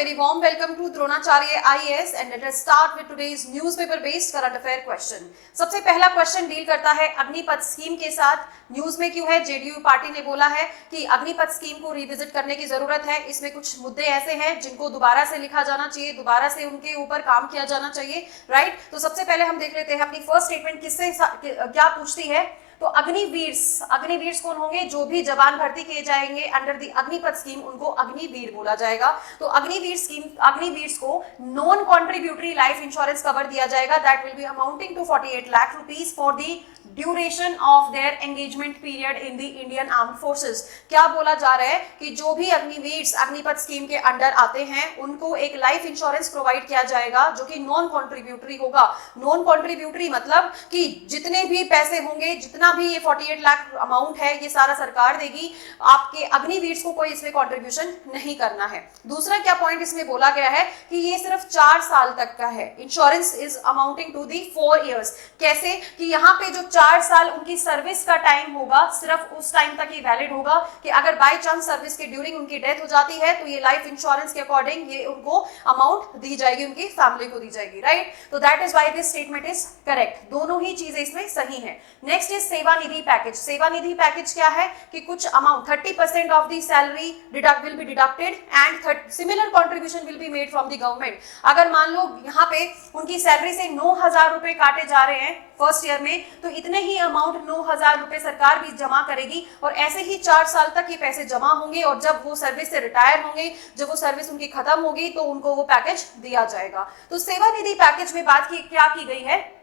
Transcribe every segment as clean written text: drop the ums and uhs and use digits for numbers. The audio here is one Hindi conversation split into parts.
very warm welcome to Dronacharya IAS and let us start with today's newspaper based current affair question. सबसे पहला क्वेश्चन डील करता है अग्निपथ स्कीम के साथ। न्यूज में क्यों है? जेडीयू पार्टी ने बोला है कि अग्निपथ स्कीम को रिविजिट करने की जरूरत है। इसमें कुछ मुद्दे ऐसे हैं जिनको दोबारा से लिखा जाना चाहिए, दोबारा से उनके ऊपर काम किया जाना चाहिए, राइट। तो सबसे पहले हम देख लेते हैं अपनी फर्स्ट स्टेटमेंट किससे क्या पूछती है। तो अग्निवीर्स कौन होंगे? जो भी जवान भर्ती किए जाएंगे अंडर द अग्निपथ स्कीम उनको अग्निवीर बोला जाएगा। तो अग्निवीर्स को non contributory life insurance cover दिया जाएगा that will be amounting to 48 lakh rupees for the duration of their engagement period in the Indian armed forces. क्या बोला जा रहा है कि जो भी अग्निवीर्स अग्निपथ स्कीम के अंडर आते हैं उनको एक लाइफ इंश्योरेंस प्रोवाइड किया जाएगा जो कि नॉन कॉन्ट्रीब्यूटरी होगा। नॉन कॉन्ट्रीब्यूटरी मतलब कि जितने भी पैसे होंगे, जितना भी ये 48 लाख अमाउंट है, ये सारा सरकार देगी। आपके अग्निवीर्स को कोई इसमें कंट्रीब्यूशन नहीं करना है। दूसरा क्या पॉइंट इसमें बोला गया है कि ये सिर्फ 4 साल तक का है। Insurance is amounting to the 4 years. कैसे कि यहाँ पे जो 4 साल उनकी सर्विस का टाइम होगा, सिर्फ उस टाइम तक ही वैलिड होगा कि अगर बाय चांस सर्विस के ड्यूरिंग उनकी डेथ हो जाती है तो ये लाइफ इंश्योरेंस के अकॉर्डिंग ये उनको अमाउंट दी जाएगी, उनकी फैमिली को दी जाएगी, राइट। तो that is why this statement is correct. दोनों ही चीजें इसमें सही है। Next is Sevanidhi package. Sevanidhi package क्या है कि कुछ amount 30% of the salary will be deducted and similar contribution will be made from the government. अगर मान लो यहाँ पे उनकी सैलरी से 9,000 रुपए काटे जा रहे हैं फर्स्ट ईयर में, तो इतने ही अमाउंट 9,000 रुपए सरकार भी जमा करेगी और ऐसे ही 4 साल तक ये पैसे जमा होंगे और जब वो सर्विस से रिटायर होंगे, जब वो सर्विस उनकी खत्म होगी तो उनको वो पैकेज दिया जाएगा। तो सेवानिधि पैकेज में बात की क्या की गई है,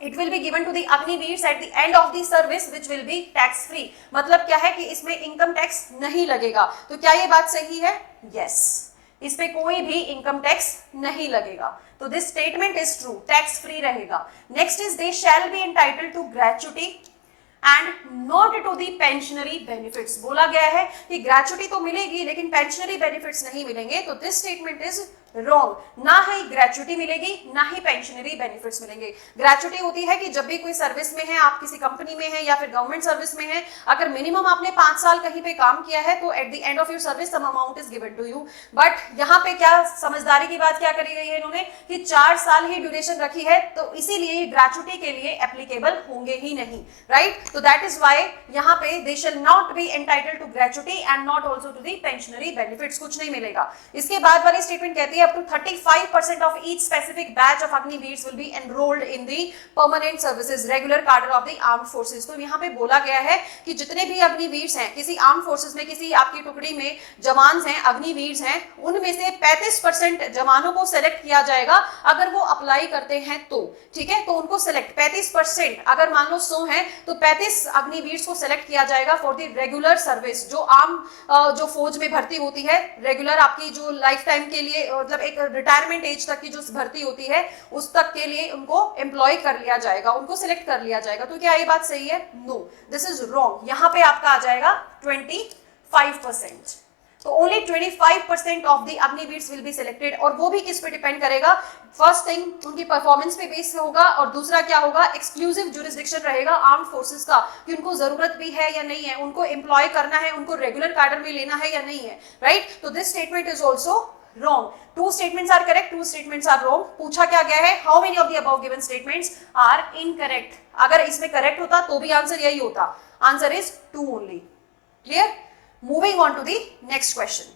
It will be given to the अग्निवीर्स at the end of the service which will be tax free। मतलब क्या है कि इसमें इनकम टैक्स नहीं लगेगा। तो क्या ये बात सही है? यस, इसमें कोई भी इनकम टैक्स नहीं लगेगा। तो this statement is true, tax free रहेगा। Next is they shall be entitled to gratuity and not to the pensionary benefits. बोला गया है कि ग्रेच्युटी तो मिलेगी लेकिन पेंशनरी बेनिफिट्स नहीं मिलेंगे। तो दिस स्टेटमेंट इज रॉन्ग। ना ही ग्रेच्युटी मिलेगी ना ही पेंशनरी बेनिफिट्स मिलेंगे। ग्रेच्युटी होती है कि जब भी कोई सर्विस में है, आप किसी कंपनी में है या फिर गवर्नमेंट सर्विस में है, अगर मिनिमम आपने 5 साल कहीं पे काम किया है तो at the end of your service some amount is given to you. But यहाँ पे क्या समझदारी की बात क्या करी गई है इन्होंने कि 4 साल ही ड्यूरेशन रखी है, तो इसीलिए ग्रेच्युटी के लिए एप्लीकेबल होंगे ही नहीं, राइट। तो दैट इज वाई यहाँ पे they shall not be entitled to gratuity and not also to the pensionary benefits. कुछ नहीं मिलेगा। इसके बाद वाली स्टेटमेंट कहती है up to 35% of each specific batch of Agniveers will be enrolled in the permanent services regular cadre of the armed forces। तो यहाँ पे बोला गया है कि जितने भी अग्निवीर्स हैं किसी आर्म फोर्सेस में, किसी आपकी टुकड़ी में जवान हैं, अग्निवीर्स हैं, उनमें से 35% जवानों को सेलेक्ट किया जाएगा अगर वो अप्लाई करते हैं तो, ठीक है। तो उनको सेलेक्ट 35%, अगर मान लो 100 हैं तो 35 अग्निवीर्स को सेलेक्ट किया जाएगा फॉर द रेगुलर सर्विस। जो आर्म जो फौज में भर्ती होती है, रेगुलर आपकी जो लाइफ टाइम के लिए मतलब एक रिटायरमेंट एज तक की जो भर्ती होती है उस तक के लिए उनको एम्प्लॉय कर लिया जाएगा, उनको सिलेक्ट कर लिया जाएगा। तो क्या ये बात सही है? No, this is wrong. यहाँ पे आपका आ जाएगा 25%। तो only 25% of the Agniveers will be selected. और वो भी किस पे डिपेंड करेगा? फर्स्ट थिंग उनकी परफॉर्मेंस पे बेस से होगा और दूसरा क्या होगा, एक्सक्लूसिव ज्यूरिसडिक्शन रहेगा आर्म्ड फोर्सेस का कि उनको जरूरत भी है या नहीं है, उनको एम्प्लॉय करना है, उनको रेगुलर कैडर में लेना है या नहीं है, राइट। तो this statement is also wrong. 2 statements are correct, 2 statements are wrong. पूछा क्या गया है? How many of the above given statements are incorrect? अगर इसमें correct होता तो भी आंसर यही होता। Answer is 2 only. Clear? Moving on to the next question.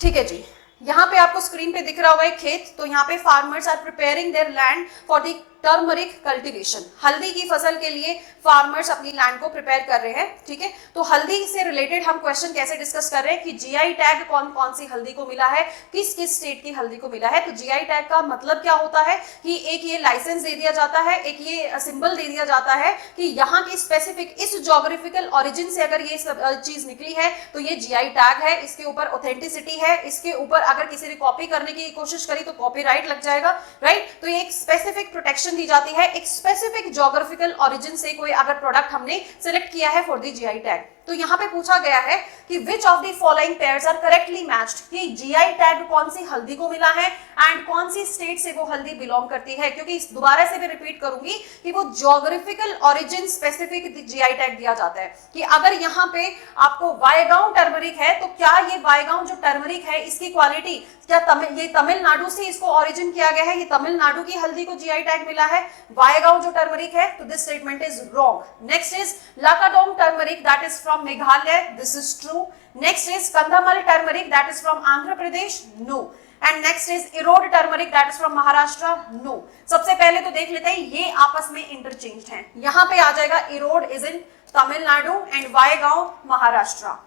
ठीक है जी, यहाँ पे आपको स्क्रीन पे दिख रहा होगा एक खेत। तो यहाँ पे farmers are preparing their land for the turmeric cultivation. हल्दी की फसल के लिए फार्मर्स अपनी लैंड को प्रिपेयर कर रहे हैं, ठीक है। तो हल्दी से रिलेटेड हम क्वेश्चन कैसे डिस्कस कर रहे हैं कि जीआई टैग कौन कौन सी हल्दी को मिला है, किस किस स्टेट की हल्दी को मिला है। तो जीआई टैग का मतलब क्या होता है कि एक ये लाइसेंस दे दिया जाता है, एक ये सिंबल दे दिया जाता है कि यहाँ की स्पेसिफिक इस जोग्राफिकल ऑरिजिन से अगर ये चीज निकली है तो ये जीआई टैग है, इसके ऊपर ऑथेंटिसिटी है, इसके ऊपर अगर किसी ने कॉपी करने की कोशिश करी तो कॉपीराइट लग जाएगा, राइट। तो ये एक स्पेसिफिक प्रोटेक्शन दी जाती है, एक स्पेसिफिक ज्योग्राफिकल ऑरिजिन से कोई अगर प्रोडक्ट हमने सिलेक्ट किया है फॉर द जीआई टैग। तो यहाँ पे पूछा गया है कि which of the following pairs are correctly matched, कि जीआई टैग कौन सी हल्दी को मिला है एंड कौन सी स्टेट से वो हल्दी बिलोंग करती है, क्योंकि दोबारा से मैं रिपीट करूंगी कि वो geographical origin specific GI tag दिया जाता है कि अगर यहाँ पे आपको वायगांव टर्मरिक है तो क्या ये वायगांव जो टर्मरिक है इसकी क्वालिटी क्या ये तमिलनाडु से इसको ओरिजिन किया गया है, ये तमिलनाडु की हल्दी को जीआई टैग मिला है वायगांव जो टर्मरिक है, तो this statement is wrong. Next is Lakadong turmeric that is from Meghalaya, this is true. Next is Kandhamal turmeric that is from Andhra Pradesh, no. And next is Erode turmeric that is from Maharashtra, no. सबसे पहले तो देख लेते हैं ये आपस में इंटरचेंज्ड हैं, यहां पे आ जाएगा Erode is in Tamil Nadu and Waygaon Maharashtra.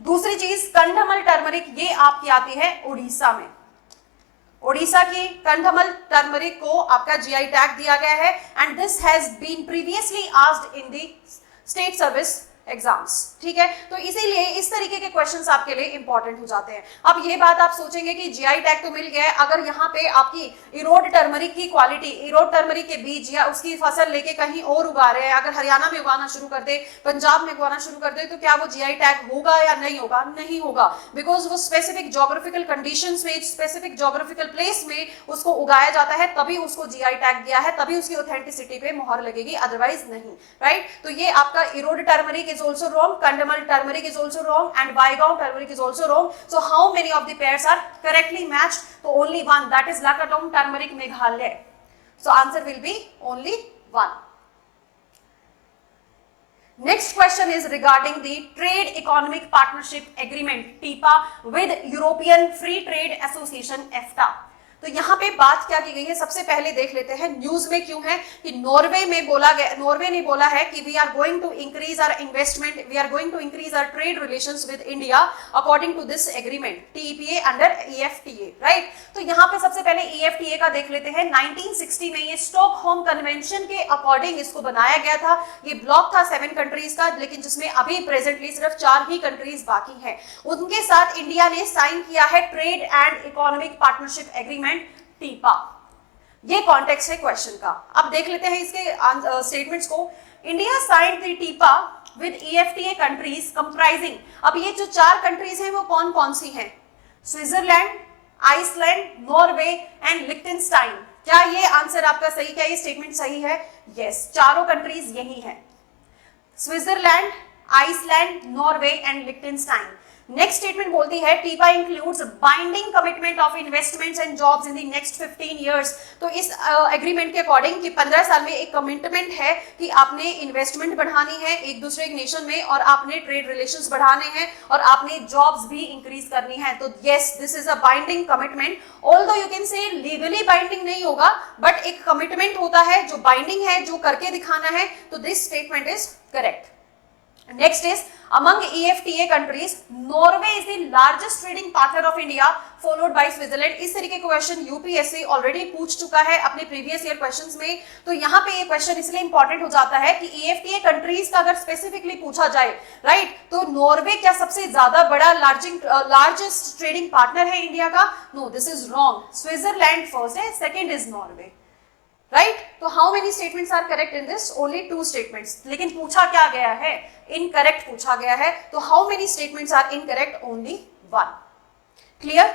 दूसरी चीज कंधमल टर्मरिक ये आपकी आती है उड़ीसा में, ओडिशा की कंधमल टर्मरिक को आपका जीआई टैग दिया गया है and this has been previously asked in the state service exams, ठीक है। तो इसीलिए इस तरीके के क्वेश्चंस आपके लिए इंपॉर्टेंट हो जाते हैं। अब ये बात आप सोचेंगे कि जीआई टैग तो मिल गया है, अगर यहाँ पे आपकी इरोड टर्मरिक की क्वालिटी, इरोड टर्मरिक के बीज या उसकी फसल लेके कहीं और उगा रहे हैं, अगर हरियाणा में उगाना शुरू कर दे, पंजाब में उगाना शुरू कर दे, तो क्या वो जीआई टैग होगा या नहीं होगा? नहीं होगा, बिकॉज वो स्पेसिफिक जोग्राफिकल कंडीशंस में, स्पेसिफिक जोग्राफिकल प्लेस में उसको उगाया जाता है, तभी उसको जीआई टैग दिया है, तभी उसकी ऑथेंटिसिटी पे मोहर लगेगी, अदरवाइज नहीं, राइट। तो ये आपका Erode turmeric is also wrong, Kandamal turmeric is also wrong and Vaigaon turmeric is also wrong. So how many of the pairs are correctly matched? So only one, that is Lakadong turmeric Meghalaya. So answer will be only one. Next question is regarding the Trade Economic Partnership Agreement TIPA with European Free Trade Association EFTA. तो यहाँ पे बात क्या की गई है, सबसे पहले देख लेते हैं न्यूज में क्यों है कि नॉर्वे में बोला गया, नॉर्वे ने बोला है कि we are going to increase our investment, we are going to increase our trade relations with India according to this agreement TEPA under EFTA, right. तो यहाँ पे सबसे पहले ईएफटीए का देख लेते हैं। 1960 में ये स्टॉकहोम कन्वेंशन के अकॉर्डिंग इसको बनाया गया था। ये ब्लॉक था 7 कंट्रीज का, लेकिन जिसमें अभी प्रेजेंटली सिर्फ 4 ही कंट्रीज बाकी हैं। उनके साथ इंडिया ने साइन किया है trade and economic partnership agreement TEPA. ये कॉन्टेक्स्ट है क्वेश्चन का। अब देख लेते हैं इसके स्टेटमेंट्स को। India signed the टीपा with EFTA countries comprising, अब ये जो 4 कंट्रीज हैं वो कौन कौन सी हैं? Switzerland, Iceland, Norway and Liechtenstein. क्या ये आंसर आपका सही, क्या ये स्टेटमेंट सही है? यस, चारों कंट्रीज यही है, Switzerland, Iceland, Norway and Liechtenstein. Next statement बोलती है TEPA includes binding commitment of investments and jobs in the next 15 years. तो इस एग्रीमेंट के अकॉर्डिंग कि 15 साल में एक कमिटमेंट है कि आपने इन्वेस्टमेंट बढ़ानी है एक दूसरे नेशन में, और आपने ट्रेड रिलेशंस बढ़ाने हैं, और आपने जॉब्स भी इंक्रीज करनी है। तो yes, this is a binding commitment. Although you can say legally binding नहीं होगा, बट एक कमिटमेंट होता है जो बाइंडिंग है, जो करके दिखाना है। तो this statement is correct. Next is among EFTA countries, Norway is the largest trading partner of India, followed by Switzerland। इस तरीके का क्वेश्चन यूपीएससी ऑलरेडी पूछ चुका है अपने प्रीवियस ईयर क्वेश्चंस में। तो यहाँ पे ये क्वेश्चन इसलिए इंपॉर्टेंट हो जाता है कि EFTA कंट्रीज का अगर स्पेसिफिकली पूछा जाए, राइट, तो नॉर्वे क्या सबसे ज्यादा बड़ा लार्जेस्ट ट्रेडिंग पार्टनर है इंडिया का? No, this is wrong. Switzerland first है, सेकेंड इज नॉर्वे, राइट। तो how many statements are correct in this? Only 2 statements. लेकिन पूछा क्या गया है? इनकरेक्ट पूछा गया है। तो how many statements are incorrect? Only 1। Clear?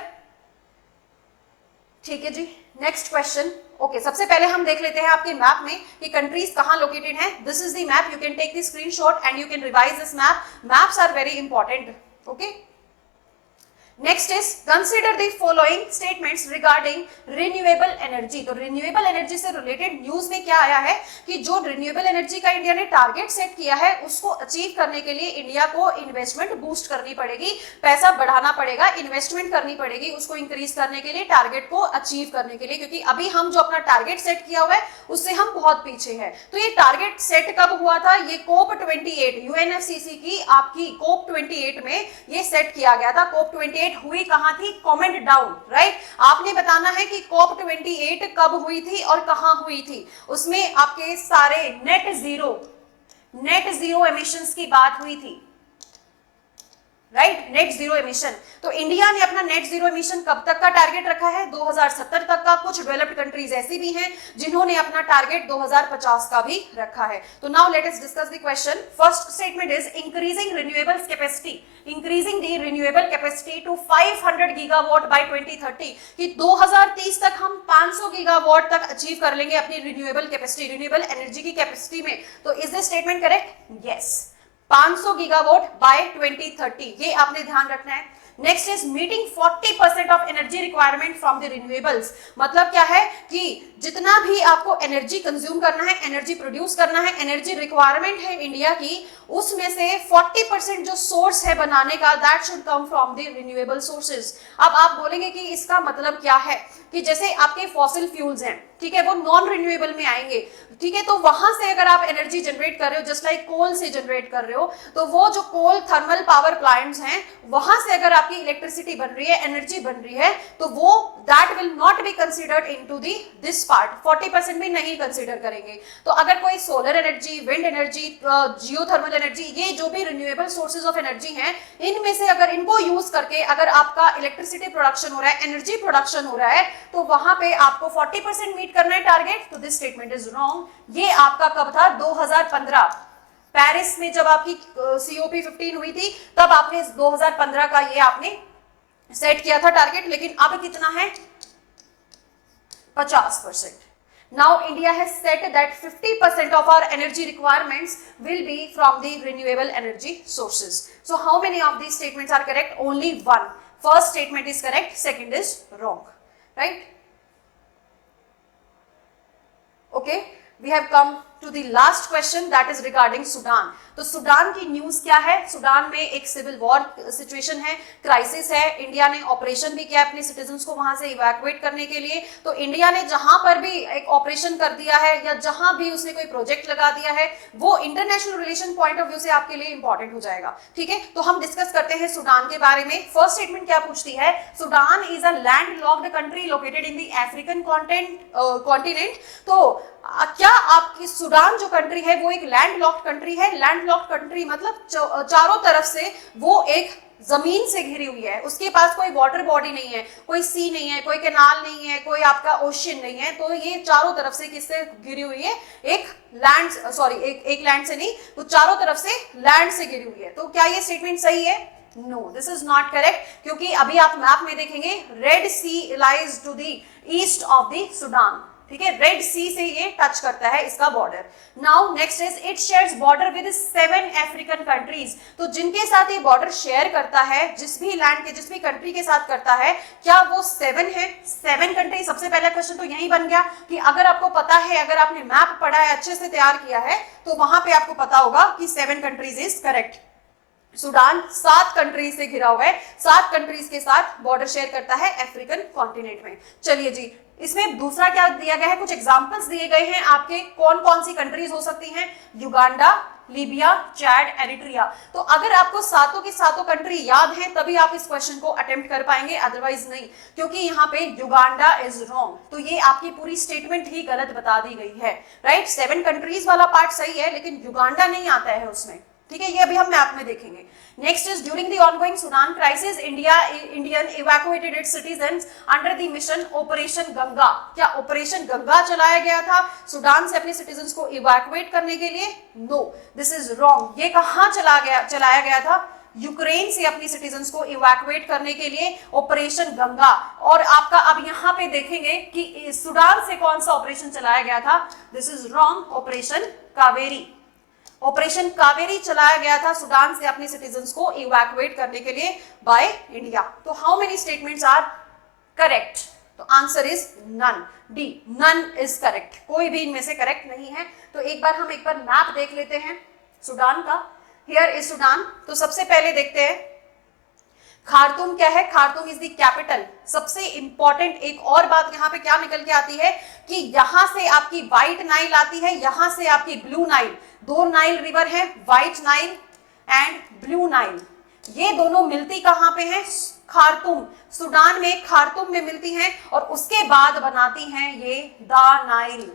ठीक है जी। Next question. ओके, सबसे पहले हम देख लेते हैं आपके मैप में कि कंट्रीज कहां लोकेटेड हैं। This is the map, you can take the screenshot and you can revise this map. Maps are very important. Okay, next is consider the following statements regarding renewable energy. तो रिन्यूएबल एनर्जी से रिलेटेड न्यूज में क्या आया है कि जो रिन्यूएबल एनर्जी का इंडिया ने टारगेट सेट किया है उसको अचीव करने के लिए इंडिया को इन्वेस्टमेंट बूस्ट करनी पड़ेगी, पैसा बढ़ाना पड़ेगा, इन्वेस्टमेंट करनी पड़ेगी उसको इंक्रीज करने के लिए, टारगेट को अचीव करने के लिए, क्योंकि अभी हम जो अपना टारगेट सेट किया हुआ है उससे हम बहुत पीछे हैं। तो ये टारगेट सेट कब हुआ था? ये COP 28 यूएनएफसीसी की आपकी COP 28 में ये सेट किया गया था। COP 28 हुई कहां थी? Comment down, right. आपने बताना है कि COP 28 कब हुई थी और कहां हुई थी। उसमें आपके सारे नेट जीरो एमिशंस की बात हुई थी। Right, net zero emission. तो इंडिया ने अपना नेट जीरो एमिशन कब तक का टारगेट रखा है? 2070 तक का। कुछ डेवलप्ड कंट्रीज ऐसी भी हैं जिन्होंने अपना टारगेट 2050 का भी रखा है। तो now let us discuss the question. First statement is increasing renewables capacity, increasing the renewable capacity to 500 gigawatt by 2030, कि 2030 तक हम 500 गीगावाट तक अचीव कर लेंगे अपनी रिन्यूएबल कैपेसिटी, रिन्यूएबल एनर्जी की कैपेसिटी में। तो is this statement correct? Yes, 500 gigawatt by 2030, ये आपने ध्यान रखना है। Next is meeting 40% of energy requirement from the renewables. मतलब क्या है कि जितना भी आपको एनर्जी कंज्यूम करना है, एनर्जी प्रोड्यूस करना है, एनर्जी रिक्वायरमेंट है इंडिया की, उसमें से 40% जो सोर्स है बनाने का, that should come from the renewable sources. अब आप बोलेंगे कि इसका मतलब क्या है, कि जैसे आपके फॉसिल फ्यूल्स हैं, ठीक है, वो नॉन रिन्यूएबल में आएंगे, ठीक है, तो वहां से अगर आप एनर्जी जनरेट कर रहे हो, जस्ट लाइक कोल से जनरेट कर रहे हो, तो वो जो कोल थर्मल पावर प्लांट्स हैं, वहां से अगर आपकी इलेक्ट्रिसिटी बन रही है, एनर्जी बन रही है, तो वो that will not be considered into this part, 40% भी नहीं कंसिडर करेंगे। तो अगर कोई solar energy, wind energy, geothermal energy, ये जो भी रिन्यूएबल सोर्सेज ऑफ एनर्जी हैं, इनमें से अगर इनको यूज करके अगर आपका इलेक्ट्रिसिटी प्रोडक्शन हो रहा है, एनर्जी प्रोडक्शन हो रहा है, तो वहां पे आपको 40% मीट करना है टारगेट। तो दिस स्टेटमेंट इज रॉन्ग। ये आपका कब था? 2015 पेरिस में जब आपकी COP15 हुई थी, तब आपने 2015 का ये आपने सेट किया था टारगेट, लेकिन अब कितना है? 50%. Now India has set that 50% of our energy requirements will be from the renewable energy sources. So how many of these statements are correct? Only one. First statement is correct, second is wrong. Right? Okay, we have come to the last question, that is regarding Sudan. तो सूडान की न्यूज क्या है? सूडान में एक सिविल वॉर सिचुएशन है, क्राइसिस है। इंडिया ने ऑपरेशन भी किया अपने सिटीजन्स को वहां से इवैक्यूएट करने के लिए। तो इंडिया ने जहां पर भी एक ऑपरेशन कर दिया है या जहां भी उसने कोई प्रोजेक्ट लगा दिया है, वो international relation point of view से आपके लिए इंपॉर्टेंट हो जाएगा। ठीक है, तो हम डिस्कस करते हैं सूडान के बारे में। फर्स्ट स्टेटमेंट क्या पूछती है? Sudan is a land locked country located in the African continent. तो क्या आपकी सूडान जो कंट्री है वो एक लैंड लॉक्ड कंट्री है? लैंड लॉक्ड कंट्री मतलब चारों तरफ से वो एक जमीन से घिरी हुई है, उसके पास कोई वाटर बॉडी नहीं है, कोई सी नहीं है, कोई कैनाल नहीं है, कोई आपका ओशियन नहीं है। तो ये चारों तरफ से किससे घिरी हुई है? एक लैंड से नहीं, तो चारों तरफ से लैंड से घिरी हुई है। तो क्या ये स्टेटमेंट सही है? No, this is not correct, क्योंकि अभी आप मैप में देखेंगे red sea lies to the east of the Sudan. ठीक है, रेड सी से ये टच करता है इसका border. Now next is it shares border with 7 African countries. तो जिनके साथ ये बॉर्डर शेयर करता है, जिस भी लैंड के, जिस भी कंट्री के साथ करता है, क्या वो 7 है? 7 कंट्री। सबसे पहला क्वेश्चन तो यही बन गया कि अगर आपको पता है, अगर आपने मैप पढ़ा है, अच्छे से तैयार किया है, तो वहां पे आपको पता होगा कि 7 countries is correct. Sudan 7 countries से घिरा हुआ है, 7 कंट्रीज के साथ बॉर्डर शेयर करता है अफ्रीकन कॉन्टिनेंट में। चलिए जी, इसमें दूसरा क्या दिया गया है? कुछ एग्जांपल्स दिए गए हैं आपके, कौन कौन सी कंट्रीज हो सकती हैं? Uganda, Libya, Chad, Eritrea. तो अगर आपको सातों की सातों कंट्री याद है तभी आप इस क्वेश्चन को अटेम्प्ट कर पाएंगे, अदरवाइज नहीं, क्योंकि यहाँ पे युगांडा इज रॉन्ग। तो ये आपकी पूरी स्टेटमेंट ही गलत बता दी गई है। राइट, 7 कंट्रीज वाला पार्ट सही है, लेकिन युगांडा नहीं आता है उसमें। ठीक है, ये अभी हम मैप में देखेंगे। Next is during the ongoing Sudan crisis Indian evacuated it's citizens under the mission operation Ganga. क्या ऑपरेशन गंगा चलाया गया था सूडान से अपने सिटीजंस को इवैक्यूएट करने के लिए? No, this is wrong. ये कहां चलाया गया था? यूक्रेन से अपनी सिटीजंस को इवैक्यूएट करने के लिए ऑपरेशन गंगा। और आपका अब यहाँ पे देखेंगे कि सूडान से कौन सा ऑपरेशन चलाया गया था? This is wrong, operation Kaveri. Operation Kaveri चलाया गया था सूडान से अपने सिटीजंस को इवैक्यूएट करने के लिए बाय इंडिया। तो how many statements are correct? तो answer is none, D, none is correct. कोई भी इनमें से करेक्ट नहीं है। तो एक बार मैप देख लेते हैं सूडान का। Here is Sudan. तो सबसे पहले देखते हैं खार्तूम क्या है? Khartoum is the capital. सबसे इंपॉर्टेंट एक और बात यहाँ पे क्या निकल के आती है कि यहाँ से आपकी व्हाइट नाइल आती है, यहाँ से आपकी ब्लू नाइल। 2 नाइल रिवर है, white Nile and blue Nile. ये दोनों मिलती कहाँ पे हैं? खार्तूम, सूडान में खार्तूम में मिलती हैं, और उसके बाद बनाती हैं ये the Nile.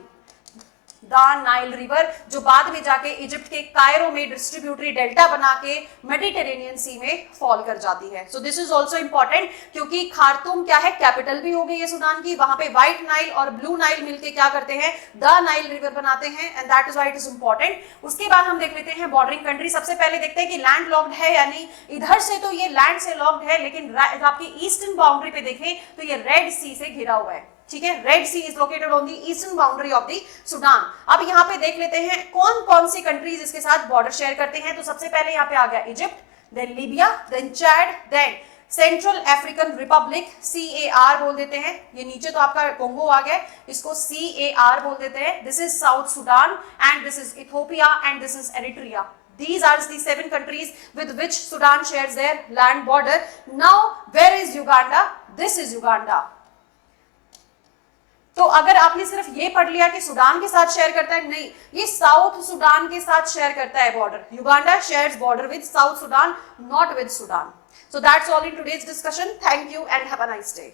The Nile river, जो बाद में जाके इजिप्ट के कायरो में डिस्ट्रीब्यूटरी डेल्टा बना के मेडिटेरेनियन सी में फॉल कर जाती है। So this is also important, क्योंकि खार्तूम क्या है, कैपिटल भी हो गई है सूडान की, वहां पे व्हाइट नाइल और ब्लू नाइल मिलके क्या करते हैं, द नाइल रिवर बनाते हैं, and that is why it is important. उसके बाद हम देख लेते हैं बॉर्डरिंग कंट्री। सबसे पहले देखते हैं कि लैंड लॉक्ड है या नहीं। इधर से तो ये लैंड से लॉक्ड है, लेकिन आपकी ईस्टर्न बाउंड्री पे देखें तो ये रेड सी से घिरा हुआ है, ठीक है। Red sea is located on the eastern boundary of the Sudan. अब यहाँ पे देख लेते हैं कौन कौन सी कंट्रीज इसके साथ बॉर्डर शेयर करते हैं। तो सबसे पहले यहाँ पे आ गया Egypt, then Libya, then Chad, then Central African Republic, CAR बोल देते हैं। ये नीचे तो आपका कोंगो आ गया, इसको CAR बोल देते हैं। This is south Sudan and this is Ethiopia and this is Eritrea. These are the 7 countries with which Sudan shares their land border. Now, where is Uganda? This is Uganda. तो अगर आपने सिर्फ ये पढ़ लिया कि सूडान के साथ शेयर करता है, नहीं, ये साउथ सूडान के साथ शेयर करता है border. Uganda shares border with south Sudan, not with Sudan. So that's all in today's discussion. Thank you and have a nice day.